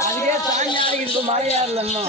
அதுக்கே தாண்டி ஆடிக்கிட்டு மழையா இல்லைன்னா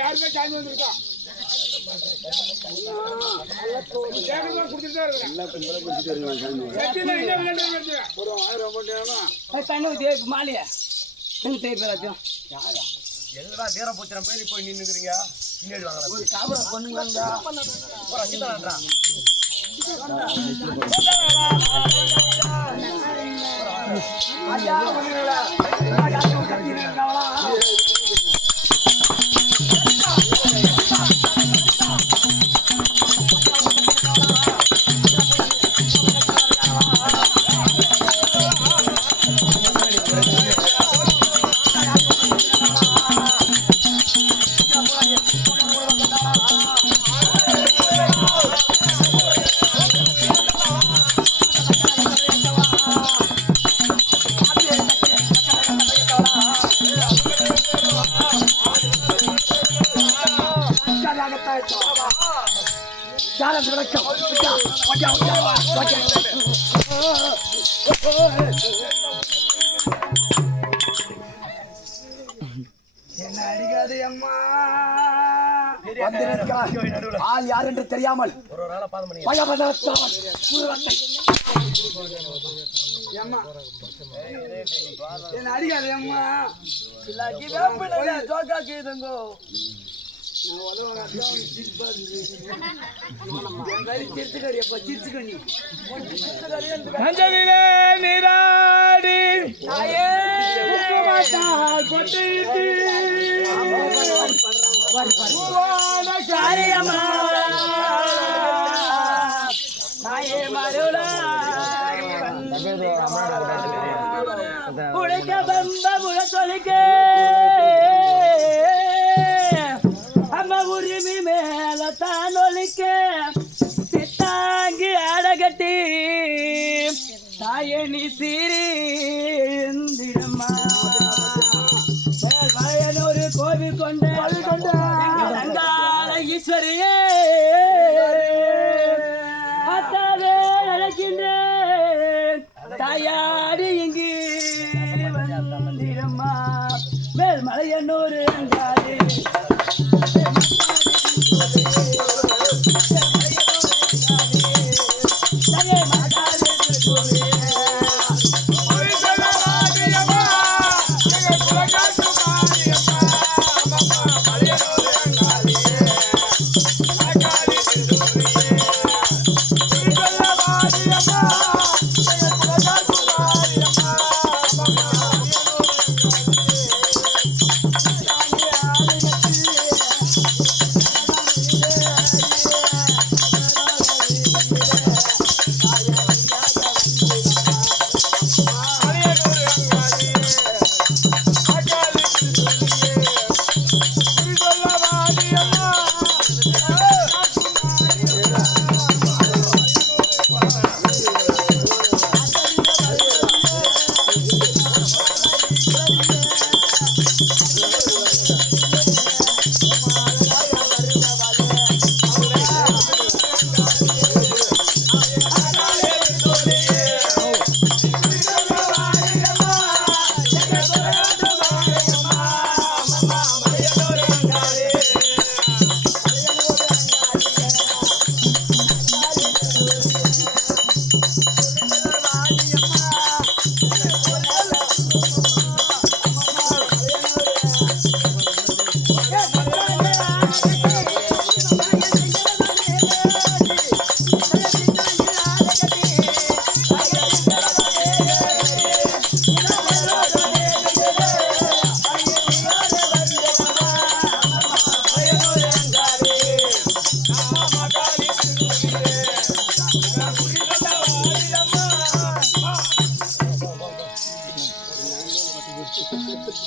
யாருமே சாமி வந்திருக்கா மாலியா எல்லா வீரபுத்திரம் பேர் போய் நின்னுக்கிறீங்க பின்னாடி என்ன அடிக்காது அம்மா ஆள் யார் என்று தெரியாமல் என்ன அடிக்காது அம்மா நீராடி உழைக்க பம்ப முழ சொல்லிக்க அம்மா உரிமை மேல தான் ஒழிக்க சித்தாங்கி அடகட்டி தாயணி சீரிந்திடம்மா வயனொரு கோவில் கொண்ட அங்காள ஈஸ்வரியே அத்தாவே அழைக்கின்றேன் தாயாடி இங்கு வந்திடம்மா மேல் மலையனூர் அங்காளே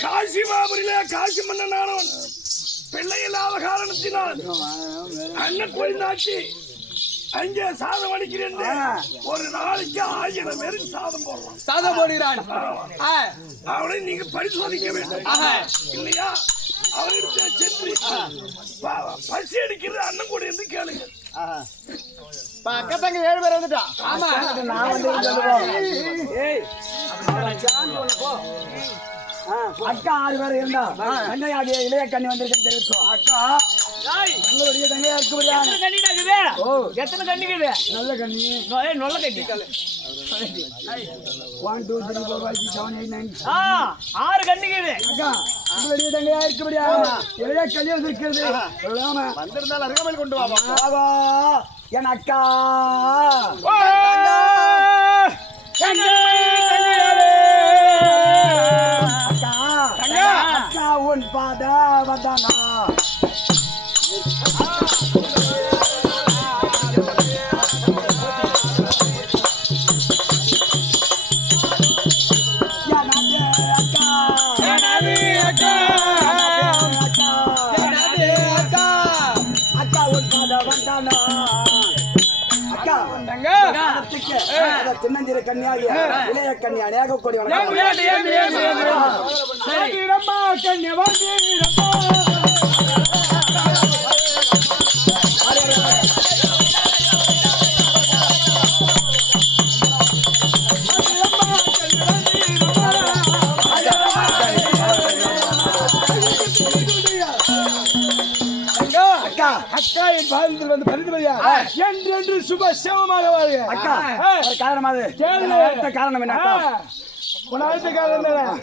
காசிமாபுரியில காசி மன்னனானவன் பிள்ளை இல்லாத காரணத்தினால் அண்ணன் கொடிந்தாச்சு அங்கே சாதம் அடிக்கிறேன் ஒரு நாளைக்கு 1000 பேருக்கு சாதம் போடுறான். சாதம் போடுகிறான். அவனை நீங்க பரிசோதிக்க வேண்டும் இல்லையா? அவர்கிட்ட சென்று பசி அடிக்கிறது அண்ணன் கூட இருந்து கேளுங்க. பக்கத்தங்க 7 பேர் வந்துட்டான். ஆமா நான் வந்து சொல்லுவோம். ஏய் அக்கா 6 பேர் இருந்தா கண்ணையாகிய இளைய கண்ணி வந்திருக்கேன்னு தெரிவித்தோம். அக்கா உங்களுடைய தங்கையா இருக்குதா? எத்தனை கண்ணிடா இருக்குது? எத்தனை கண்ணி இருக்குது? நல்ல கண்ணி. நல்ல கண்ணி. 1 2 3 4 5 6 7 8 9. 6 கண்ணிக்குது. அக்கா உங்களுடைய தங்கையா இருக்குபடியா இளைய கண்ணி வந்திருக்கிறது. சொல்லாம வந்திருந்தால் அருகாமையில் கொண்டு வாமா. ஆவா என் அக்கா. அக்கா உன் பாத வந்தனா சின்னஞ்சிறு கன்னியாகிய இளைய கன்னியா அநேக கோடி அக்கா என் பாதத்தில் வந்து பரிந்துரையா என்று சுப சேவமாக வாழ்க. அக்கா ஒரு காரணம் அது காரணம் என்ன அக்கா? உனக்கு காரணம்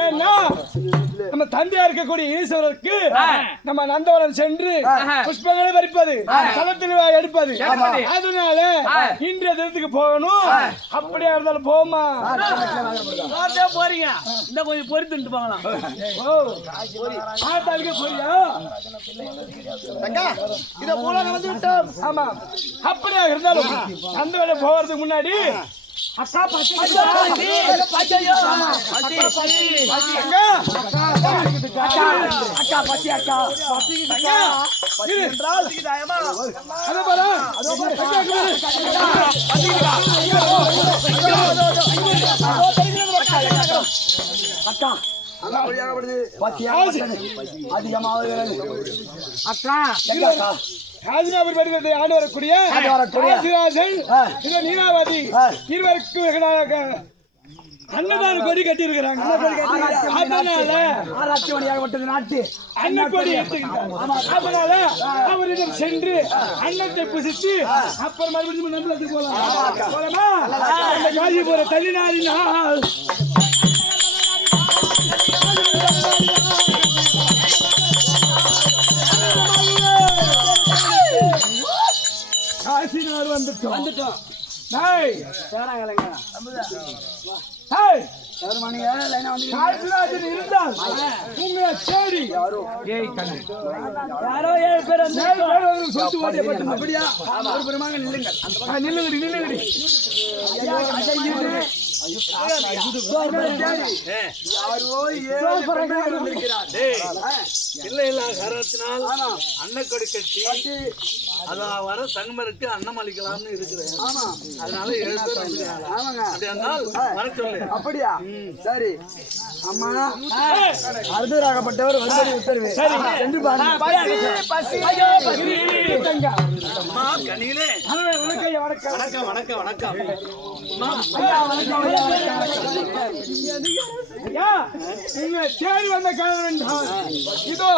ஏன்னா நம்ம தந்தையா இருக்கக்கூடிய ஈஸ்வரருக்கு நம்ம நந்தவனம் சென்று புஷ்பங்களை பறிப்பது களத்தில் எடுப்பது. அதனால இன்றைய தினத்துக்கு போகணும். அப்படியா இருந்தாலும் போமா போறீங்க இந்த கொஞ்சம் பொறுத்து போகலாம். ஆட்டாளுக்கே போறியா? இத போல நடந்து விட்டோம். ஆமா அப்படியா இருந்தாலும் அந்த வேலை போறதுக்கு முன்னாடி அக்கா பாத்தி ராஜினாபுரி வருகிறது ஆண்டு வரக்கூடிய நீராவதி இருவருக்கு அன்னதான கொடி கட்டி இருக்கிறாங்க. நாட்டு அன்னக்கொடி அதனால அவரிடம் சென்று அன்னத்தை புசித்து அப்புறம் மறுபடியும் நம்மளுக்கு போலாமா? காஞ்சிபுரம் தள்ளினாரினால் காசினார் வந்துட்டோம். காசிராஜன் இருந்தால் உங்களை தேடி யாரோ 7 பேர் சொத்து ஓட்டியப்பட்டு அப்படியா? ஒரு பெருமாக நில்லுங்கடி அன்னக்கொடி கட்டி அத வர சங்கமருக்கு அன்னம் அளிக்கலாம்னு இருக்கிறேன். அதனால 7 பேர் வர சொல்லு. அப்படியா? சரி அம்மா அர்த்தராகப்பட்டவர் வருவதை உத்தரவு சென்று கனியிலே வணக்கம் வணக்கம் வணக்கம். தேடி வந்த காரணம் என்றால் இதோ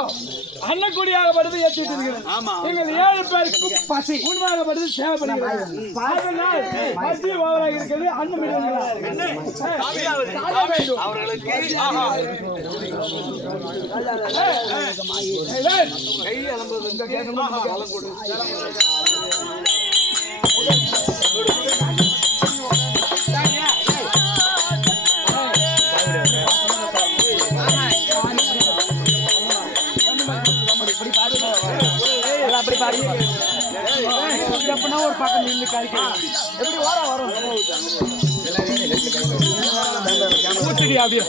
அன்னக்குடியாகப்படுது ஏற்றிட்டு இருக்கிறது. எங்கள் 7 பேருக்கு பசி உண்மையாகப்படுது தேவைப்படுகிறது. அதனால் பசி ஓவராக இருக்கிறது. அன்னம் அவர்களுக்கு கை அலம்பது கொடு. அப்படி பாரு எப்படின்னா ஒரு பக்கம் நின்று காய்க்க எப்படி வரும் ஊத்துடி அப்படியே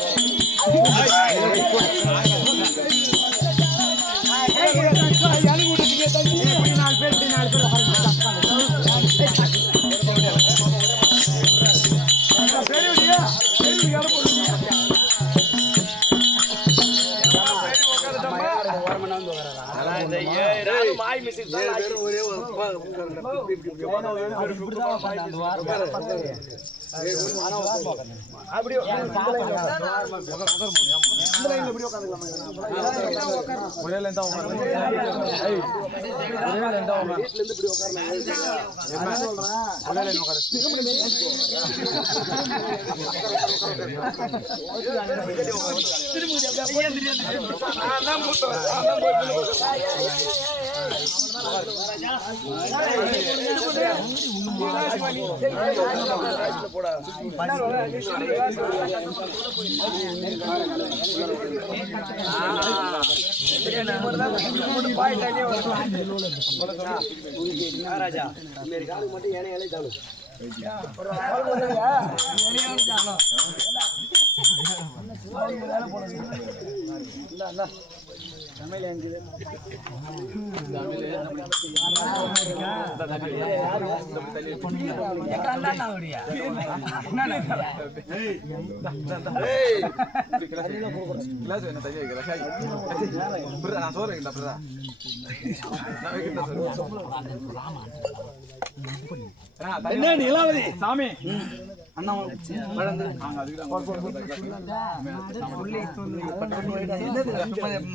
மாய் மிஸ்ஸிங் பேரும் ஒரே அப்படியே ஒரே லைன் தான் ராஜா मेरे கால் மட்டும் ஏனே ஏலே चालू என்ன நிலாவதி சாமி அண்ணா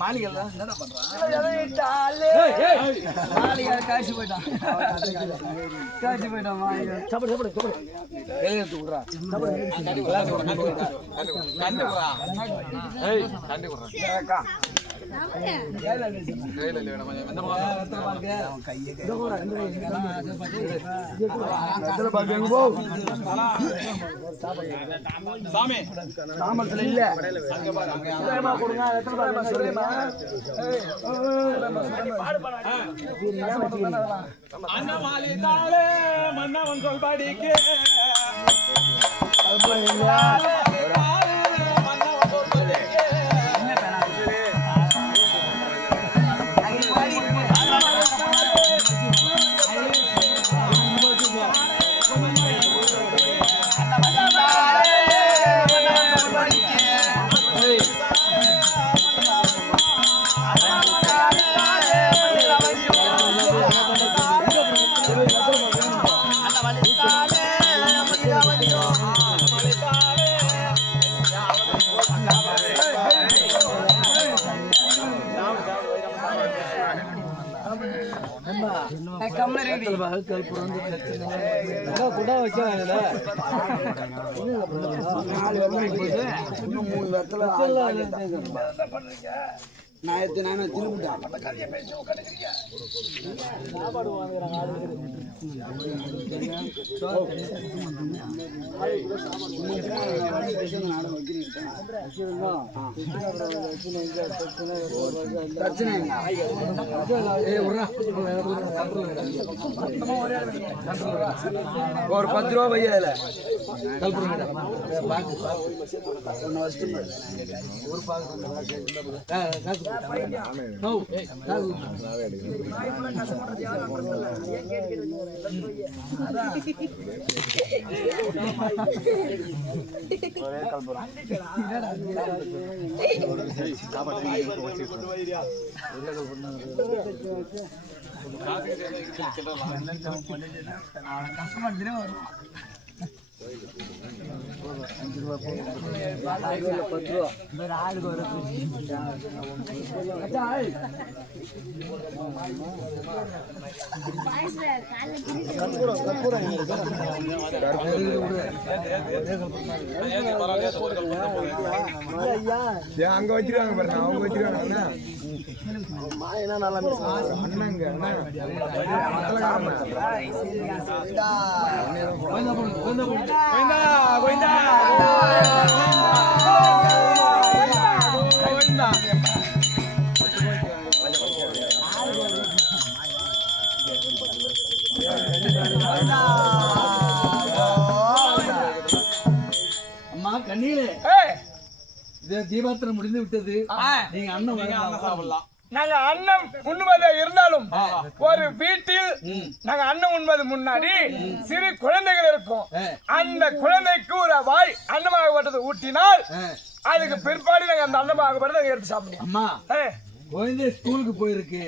மாளிகை என்னடா பண்றான் காய்ச்சி போயிட்டான் சாப்பிடு சாமி தாமரத்துல இல்ல கொடுங்க அண்ணமாலிதாளே மன்னவன் சொல்படிக்கு நான் திரும்பிட்டேன் ஒரு 10 ரூபா பையில அங்க வச்சிருக்காங்க பாருங்க, அவங்க வச்சிருக்காங்க அம்மா கண்ணீரே, தீபாத்திரம் முடிந்து விட்டது. நீங்க அண்ணன் சாப்பிடலாம். நாங்க அன்னம் உண்ணுவதா இருந்தாலும் ஒரு வீட்டில் நாங்க அன்னம் உண்பது முன்னாடி சிறு குழந்தைகள் இருக்கும். அந்த குழந்தைக்கு ஒரு வாய் அன்னமாகப்பட்டது ஊட்டினால் அதுக்கு பிற்பாடு நாங்க அந்த அன்னமாகப்பட்டதை எடுத்து சாப்பிடுவோம். அம்மா, குழந்தை ஸ்கூலுக்கு போயிருக்கு,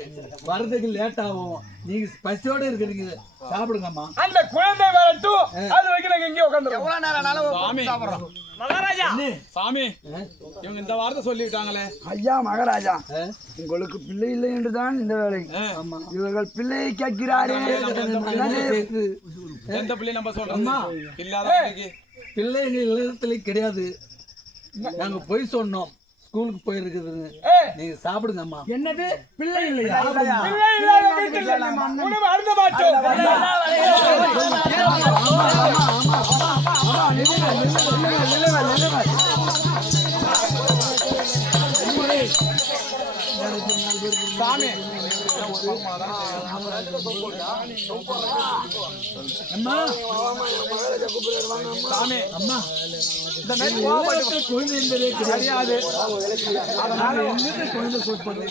வர்றதுக்கு லேட் ஆகும். நீங்க பசியோட இருக்கிறீங்க, சாப்பிடுங்கம்மா. அந்த குழந்தை வரட்டும், அது வரைக்கும் நாங்க இங்கே உட்காந்துருவோம். எவ்வளவு நேரம் ஆனாலும் சாப்பிடுறோம். மகாராஜா சாமி இவங்க இந்த வார்த்தை சொல்லிட்டாங்களே. ஐயா மகாராஜா, உங்களுக்கு பிள்ளை இல்லை என்றுதான் இந்த வேலை. இவர்கள் பிள்ளையை கேட்கிறாரே. எந்த பிள்ளை நம்ம சொல்றோம்மா இல்லாத பிள்ளை எங்க இல்லத்துல கிடையாது. நாங்க போய் சொன்னோம் ஸ்கூலுக்கு போயிருக்குதுன்னு. நீங்க சாப்பிடுங்கம்மா. என்னது பிள்ளை இல்லையா? பிள்ளை இல்லாத வீட்டில் உணவு அருந்த மாட்டோம். சாமி அம்மா சாமி அம்மா இந்த மாதிரி கோவப்பட்டு குழந்தை என்பதே கிடையாது. அதனால எங்கிட்ட குழந்தை சொல்றது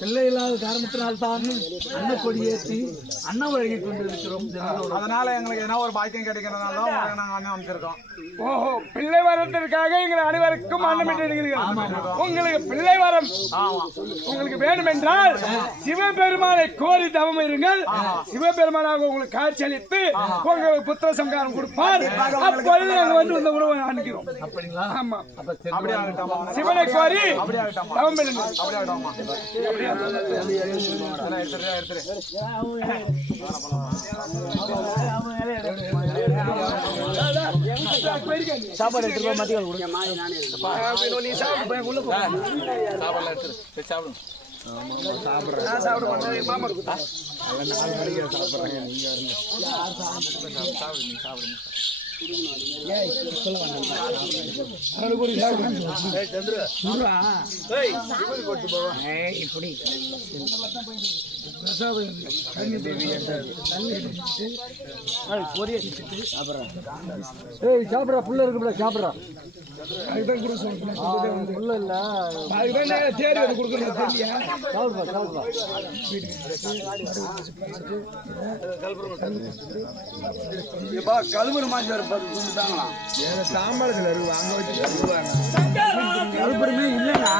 பிள்ளை இல்லாத காரணத்தினால்தான் அன்னக்கொடி ஏற்றி அன்னம் வழங்கி கொண்டிருக்கிறோம். அதனால எங்களுக்கு என்ன ஒரு பாக்கியம் கிடைக்கிறதுனால தான் உங்களுக்கு நாங்க அண்ணன் அமைச்சிருக்கோம். ஓஹோ, பிள்ளை வரத்திற்காக எங்கள் அனைவருக்கும் அன்னமிட்டு இருக்கிறீர்கள். உங்களுக்கு பிள்ளை வரம் உங்களுக்கு வேண்டும் என்றால் சிவபெருமானை கோரி தவம் இருங்கள். சிவபெருமானாக உங்களுக்கு காட்சி அளித்து உங்களுக்கு புத்திர சங்காரம் கொடுப்பார். அப்பொழுது நாங்கள் வந்து இந்த உணவை அனுக்கிறோம். அப்படிங்களா? ஆமா, அப்படியே ஆகட்டும். சிவனை கோரி அப்படியே ஆகட்டும். தவம் இருங்கள். அப்படியே ஆகட்டும். எடுத்துரு சாப்பாடு எடுத்துட்டு போய் மத்திய கொடுங்க. நீ சாப்பிடு, உள்ள போ. சாப்பாடுலாம் எடுத்துரு போய் சாப்பிடுங்க. நான் சாப்பிட மாட்டேன், மாமா கொடுத்தா. சாப்பிட்றா புள்ள இருக்குல்ல, சாப்பிட்றா. அதுதான் குரு சொல்றேன். புள்ள இல்ல, அதுதான் தேடி வந்து கொடுக்கணும். தெரியலையா? சாப்பிடுப்பா சாப்பிடுப்பா. கழுவுற மாதிரி இருப்பாங்களாம். சாம்பாளத்தில் இருக்கு, அங்க வச்சு கழுப்புறமே இல்லைண்ணா.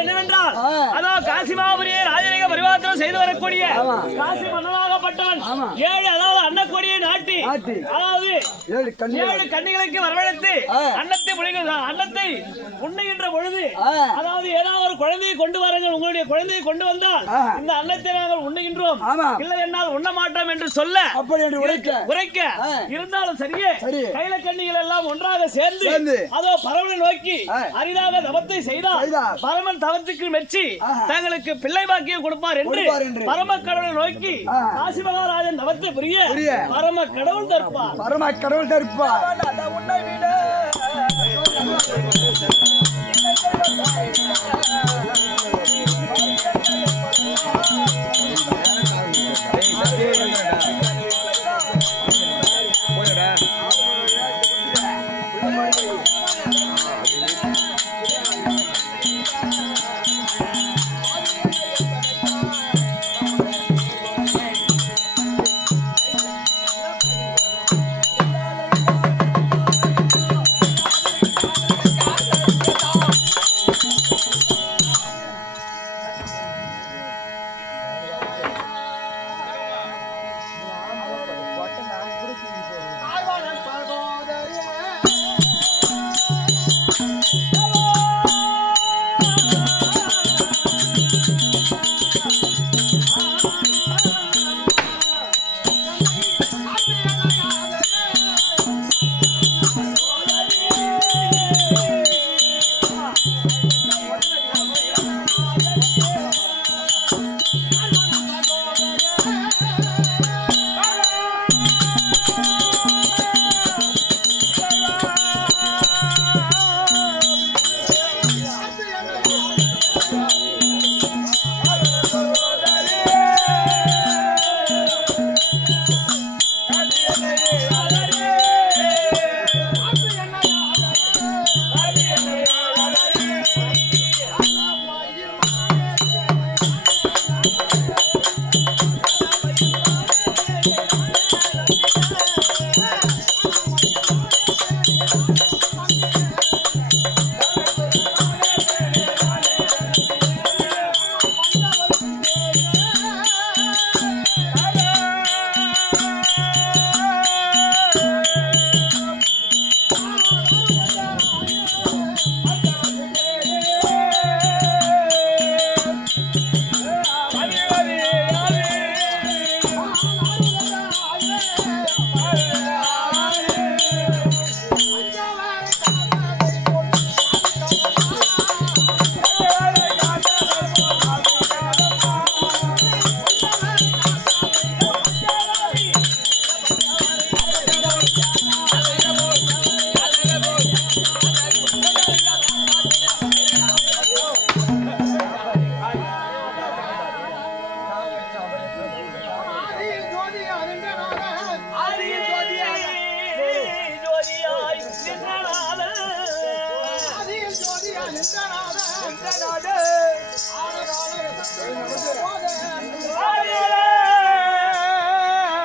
என்னவென்றால் அதோ காசிமாபுரியை ராஜரீக பரிவாத்திரம் செய்து வரக்கூடிய காசி மன்னனாகப்பட்டவன் 7 அதாவது அன்னக்கொடியை நாட்டி அதாவது 7 கன்னிகளுக்கு வரவழைத்து அன்னத்தை உண்ணுகின்ற பொழுது அதாவது ஏதாவது ஒரு குழந்தையை கொண்டு வாருங்கள், உங்களுடைய குழந்தையை கொண்டு வந்தால் இந்த அன்னத்தை நாங்கள் உண்ணுகின்றோம், இல்லை என்னால் உண்ண மாட்டோம் என்று சொல்ல உரைக்க இருந்தாலும் சரியே கைல கண்ணிகள் எல்லாம் ஒன்றாக சேர்ந்து அதோ பரமனை நோக்கி அரிதாக தவத்தை செய்தால் பரமன் தவத்துக்கு மெச்சி தங்களுக்கு பிள்ளை பாக்கியம் கொடுப்பார் என்று பரம கடவுளை நோக்கி காசி மகாராஜன் தவத்தை புரிய பரம கடவுள் தருப்பார். பரம கடவுள் தருப்பார். உன்னை விட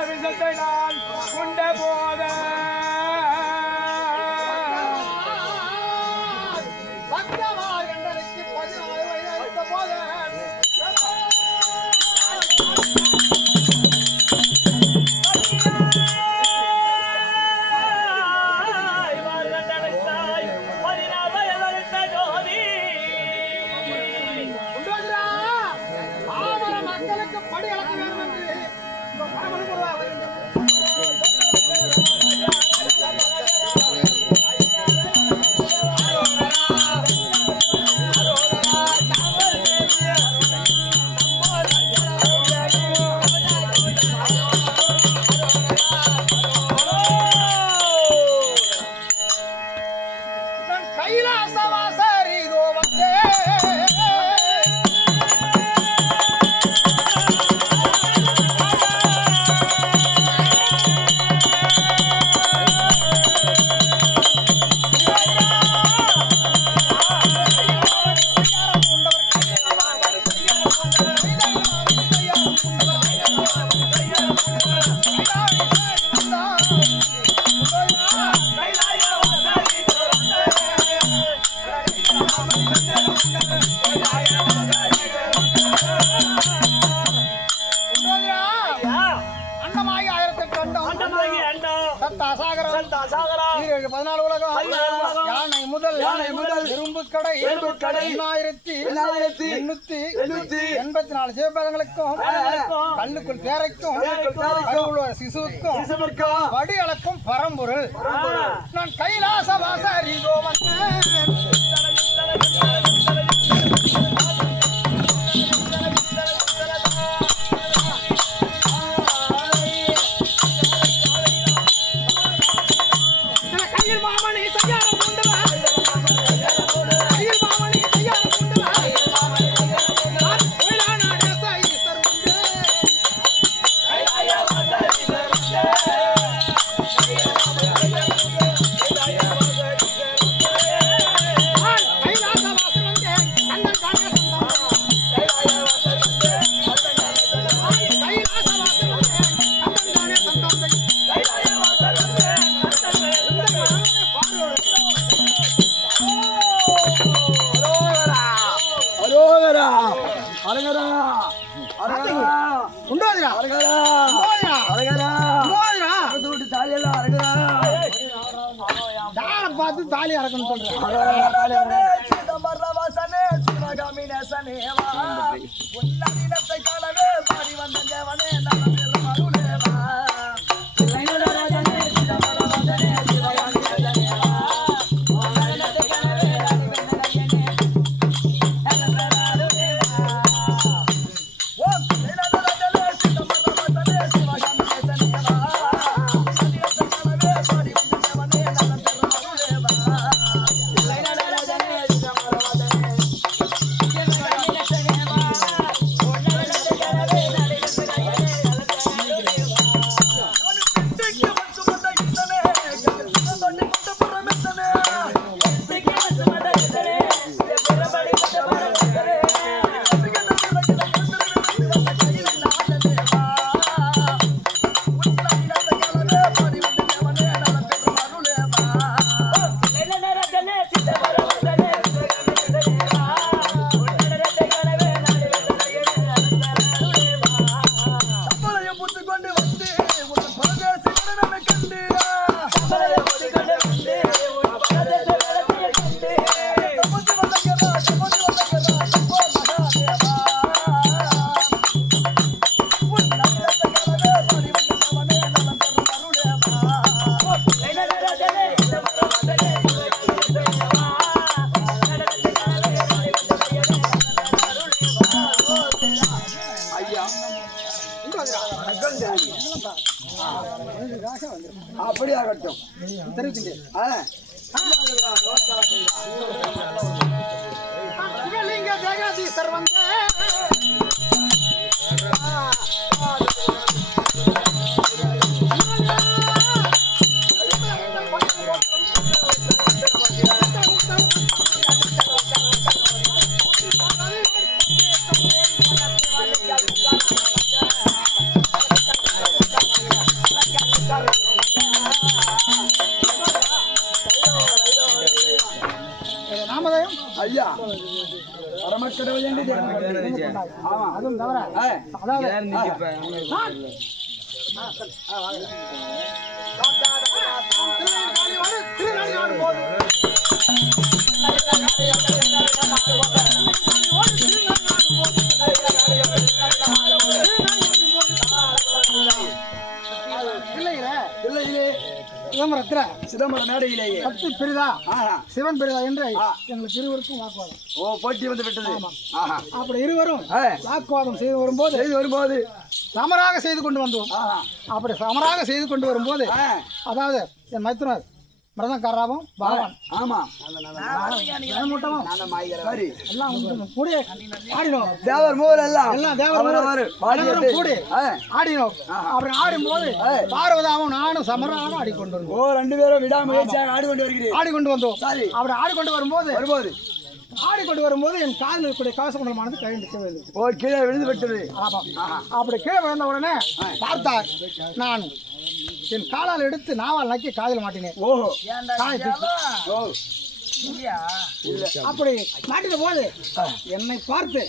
விஷத்தை நான் உண்ட போத கடை 1884 சிவபதங்களுக்கும் கல்லுக்குள் தேரைக்கும் சிசுவுக்கும் வடி அளக்கும் பரம்பொருள் நான் கைலாச வாசரிதோ வந்தேன் பார்த்து தாலி அறக்கணும் சொல்றேன் அப்படி ஆகட்டும் தெரிவிக்கின்றேன். சிவலிங்க ஜெகதீஸ்வர் வந்த ஐயா பரமக்கடவுள் என்று தெரிந்து ஆமா அதுவும் தவிர அதாவது பிள்ளையிலே சிதம்பரம் மேடையிலேயே சக்தி பெரிதா சிவன் பெரிதா என்று எங்களுக்கு இருவருக்கும் வாக்குவாதம். ஓ போட்டி வந்து விட்டது. ஆஹா அப்படி இருவரும் வாக்குவாதம் செய்து வரும்போது சமராக செய்து கொண்டு வந்தோம். அப்படி சமராக செய்து கொண்டு வரும்போது அதாவது என் மைத்துனர் மிருதங்காரராகவும் பகவான் ஆமா மூட்டமும் சரி எல்லாம் கூடி ஆடினோம். தேவர் மூவர் எல்லாம் தேவர் கூடி ஆடினோம். அப்படி ஆடும்போது பார்வதாவும் நானும் சமராக ஆடிக்கொண்டு வந்தோம். ஓ ரெண்டு பேரும் விடாமுயற்சியாக ஆடிக்கொண்டு வருகிறேன். ஆடிக்கொண்டு வந்தோம். சரி அப்படி ஆடிக்கொண்டு வரும்போது என் காலில் இருக்கக்கூடிய கவசகுண்டமானது கீழே ஓ கீழே விழுந்து விட்டது. ஆமாம். அப்படி கீழே விழுந்த உடனே பார்த்தார் நான் என் காலால் எடுத்து நாவால் நக்கி காதில் மாட்டினேன். ஓஹோ அப்படி மாட்டின போது என்னை பார்த்து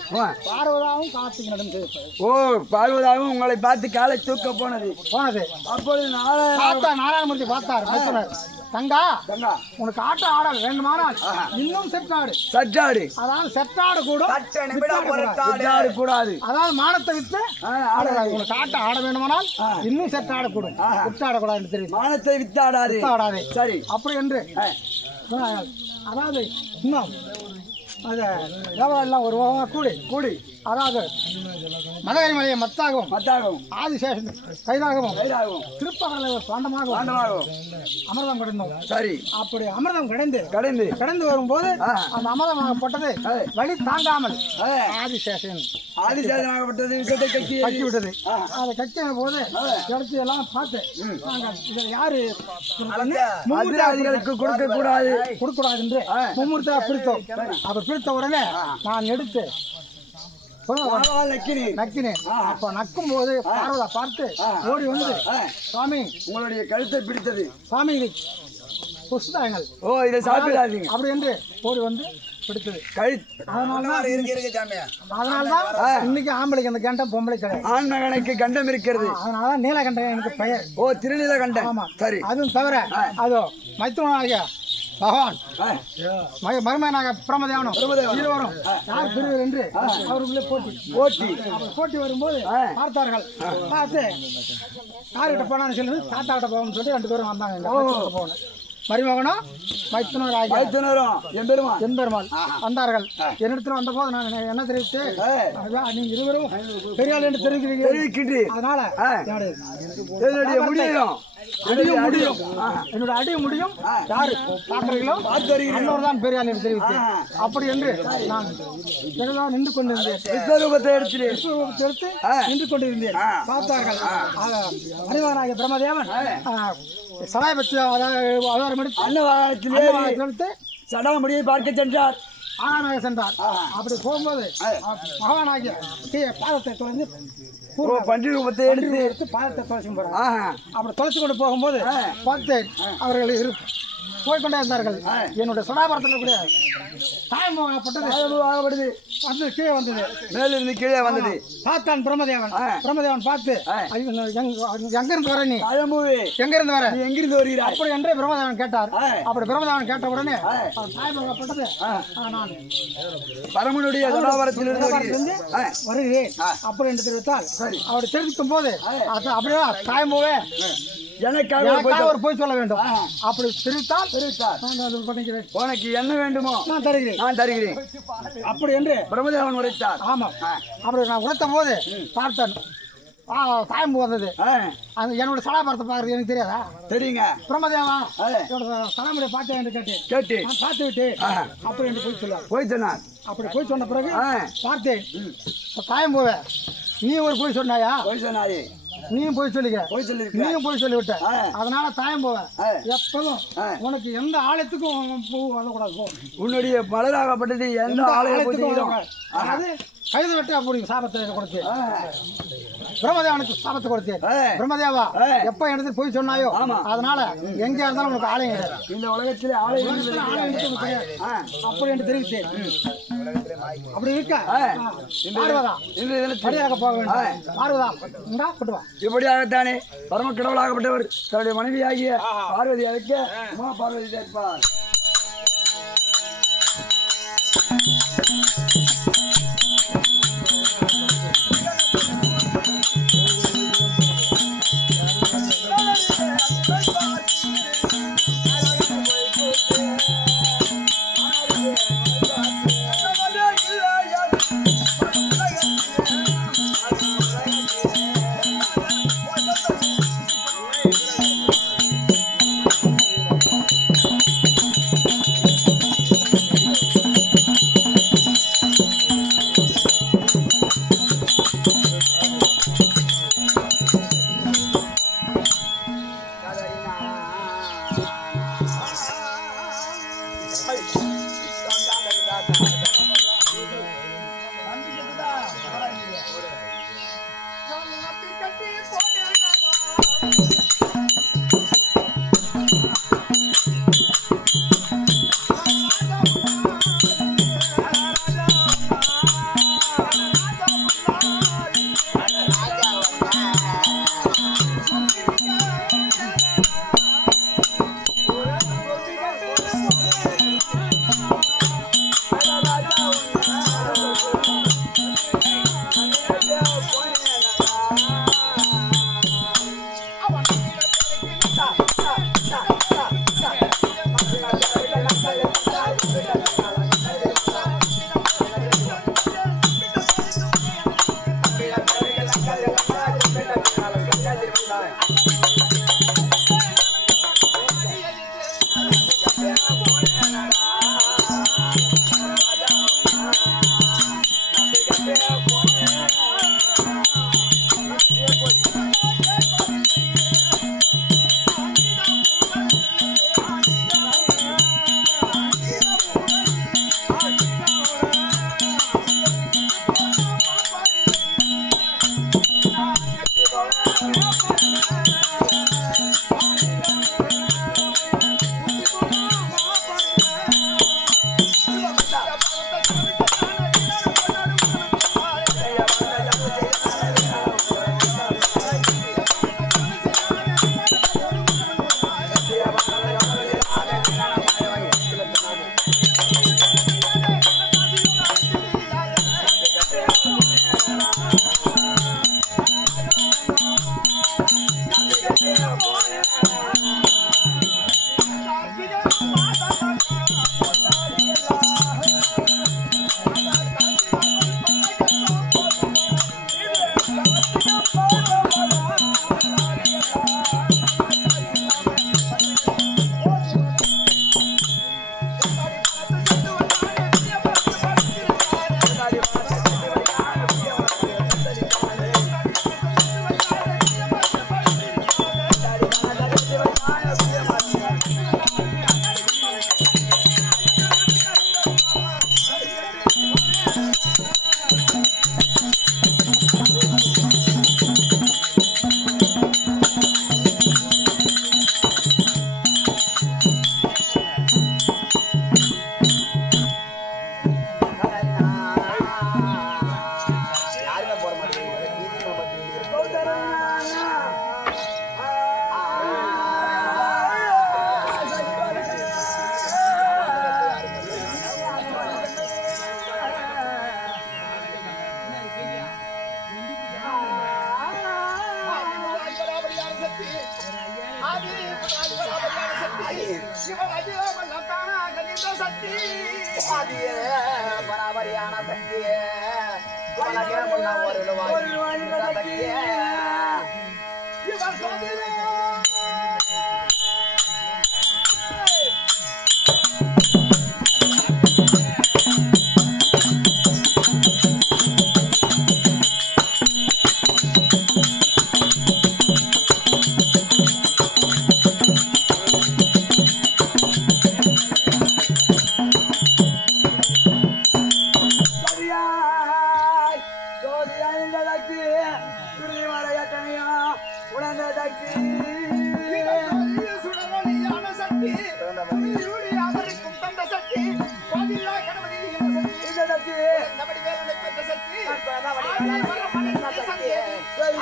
பார்வதாவும் கார்த்திகை நடந்து ஓ பார்வதாவும் உங்களை பார்த்து காலை தூக்க போனது அப்பொழுது நாராயணமூர்த்தி பார்த்தார் மைத்துனர். தங்கா உனக்கு ஆட்டம் ஆட வேண்டுமானால் இன்னும் செட்டாடு அதாவது செட்டாடு கூடாது அதாவது மானத்தை வித்து உனக்கு ஆட்டம் ஆட வேண்டுமானால் இன்னும் செட்டாட கூடும் வித்தாடக்கூடாது என்று தெரியும். மானத்தை வித்தாடாது சரி அப்படி என்று அதாவது இன்னும் அது எல்லாம் ஒரு கூடி அதாவது மதகரி மலையை மத்தாகவும் ஆதிசேஷன் கைதாகவும் திருப்பகலை பாண்டமாகவும் அமிர்தம் கிடைந்தோம். சரி அப்படி அமிர்தம் கடந்து வரும்போது அந்த அமிர்தமாகப்பட்டது வழி தாங்காமல் ஆதிசேஷனாகப்பட்டது கக்கி விட்டது. அதை கக்கின போது எடுத்து எல்லாம் பார்த்து இதை யாரு அதிகாரிகளுக்கு கொடுக்க கூடாது என்று மும்மூர்த்தியா பிரித்தோம். அப்ப பிரித்த உடனே நான் எடுத்து நக்கினேன். அப்ப நக்கும் போது பார்வதா பார்த்து ஓடி வந்து சுவாமி உங்களுடைய கழுத்தை பிடித்தது. சுவாமி புஸ்தகங்கள் இதை சாப்பிடாதீங்க அப்படி என்று ஓடி வந்து பிடித்தது. அதனாலதான் இன்னைக்கு ஆம்பளைக்கு அந்த கண்டம் பொம்பளை கிடையாது. ஆண்மகனுக்கு கண்டம் இருக்கிறது. அதனாலதான் நீலகண்டன் எனக்கு பெயர். திருநீலகண்டன். ஆமா சரி. அதுவும் தவிர அதோ மைத்துனாகிய பகவான் மருமகனாக பிரமதேவனும் இருவரும் யார் பெரியவர் என்று அவருக்குள்ளே போட்டி வரும்போது பார்த்தார்கள். பார்த்து யார்கிட்ட போனான்னு சொல்லி தாத்தா கிட்ட போகணும்னு சொல்லி 2 பேரும் வந்தாங்க. போகணும் மருமகனும் மைத்துனரும் எம்பெருமாள் வந்தார்கள். என்னிடத்துல வந்த போது நான் என்ன தெரிவித்து நீங்க இருவரும் பெரியாள் என்று தெரிவிக்கிறீர்கள். அதனால என்னோட அடிய முடியும் யாரு பார்க்கிறீங்களோ அன்னோர் தான் பெரியாள் என்று தெரிவித்து அப்படி என்று நான் நின்று கொண்டிருந்தேன். விஸ்வரூபத்தை எடுத்து நின்று கொண்டிருந்தேன். பார்த்தார்கள் மருமகனாகிய பிரம்மதேவன் சடாபத்தி அவதாரம் எடுத்து சடாமுடியை பார்க்க சென்றார். சென்றார். அப்படி போகும்போது பகவானாகிய பாதத்தை தொலைந்து பன்றி ரூபத்தை எடுத்து பாதத்தை தொலைச்சு போறாங்க. அப்படி தொலைச்சு கொண்டு போகும்போது பார்த்தேன் அவர்கள் போய்கொண்டே இருந்தார்கள். என்னுடைய சடாபரத்தில் கூட தாயமாகப்பட்டது வந்து கீழே வந்தது. மேலிருந்து கீழே வந்தது. பார்த்தான் பிரம்மதேவன் பார்த்து எங்கிருந்து வர நீ எங்கிருந்து வர எங்கிருந்து வருகிறாய் அப்படி என்று பிரம்மதேவன் கேட்டார். அப்படி பிரம்மதேவன் கேட்ட உடனே தாயமாகப்பட்டது நான் பரமனுடைய சடாபரத்திலிருந்து வருகிறேன் அப்படி என்று தெரிவித்தால் அவரை தெரிவிக்கும் போது அப்படியே தாயமாவே எனக்காக ஒரு போய் சொல்ல வேண்டும். அப்படி தெரிவித்தால் உனக்கு என்ன வேண்டுமோ நான் தருகிறேன் அப்படி என்று பிரம்மதேவன் உரைத்தார். ஆமா. அப்படி நான் உரைத்த போது பார்த்தேன் தாயம் வந்தது. என்னோட சடாபரத்தை பாக்குறது எனக்கு தெரியாதா? தெரியுங்க. பிரம்மதேவா என்னோட சடாமுடைய பார்த்தேன் என்று கேட்டு நான் பார்த்து விட்டு அப்படி என்று போய் சொன்னார். அப்படி போய் சொன்ன பிறகு பார்த்தேன் தாயம் போவே நீ ஒரு போய் சொன்னாயா? நீயும் போய் சொல்லிக்க போய் சொல்லிருக்க நீயும் போய் சொல்லிவிட்ட அதனால தாயம் போவேன் எப்பவும் உனக்கு எந்த ஆலயத்துக்கும் பூ வரக்கூடாது போ உன்னுடைய மலராகப்பட்டது எந்த ஆலயத்துக்கும் அதாவது கைது வெட்ட முடியும் சாபத்தை கொடுத்து பிரம்மதேவனுக்கு சாபத்தை கொடுத்தேன் பிரம்மதேவா எப்ப இடத்துல போய் சொன்னாயோ அதனால எங்க இருந்தாலும் உனக்கு ஆலயம் கிடையாது இந்த உலகத்திலே ஆலயம் அப்படி என்று தெரிவித்தேன் அப்படி இருக்க பார்வதா படியாக போக வேண்டும் பார்வதா இந்தா கொண்டு வா இப்படியாகத்தானே பரம கடவுளாகப்பட்டவர் தன்னுடைய மனைவியாகிய பார்வதி அழைக்க உமா பார்வதி சேர்ப்பார் பராபரியான சக்தியே சுடரொளியான சக்தி அவருக்கும் தந்த சக்தி கோவிலா கணபதி இந்த சக்தி நபடி வேலை பெற்ற சக்தி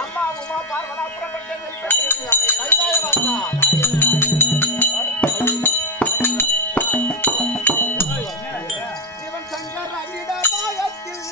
அம்மா உமா பார்வதா புறப்பட்ட இவன் சங்கர் அகிடபாயத்தில்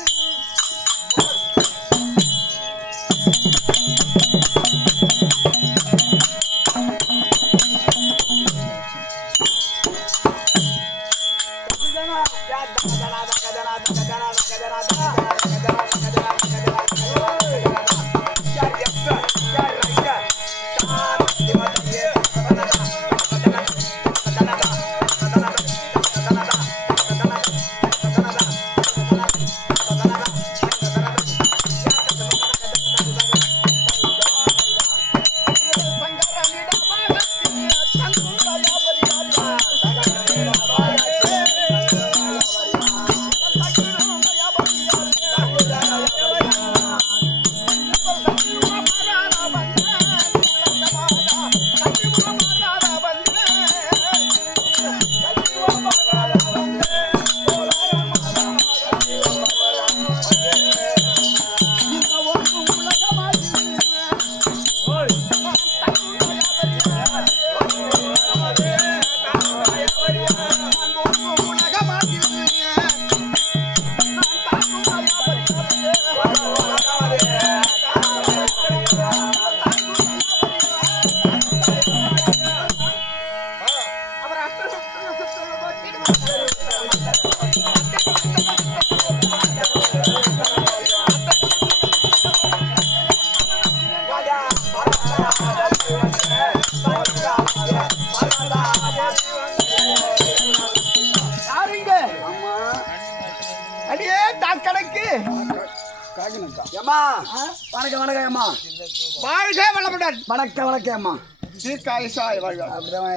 அடியே தாக்கடக்கு ஏம்மா வணக்கம் வணக்கம் ஏம்மா வாழ்க வளமுடன் வணக்கம் வணக்கம் ஏம்மா தீர்க்காயுசாய் வாழ்க அப்படிதான்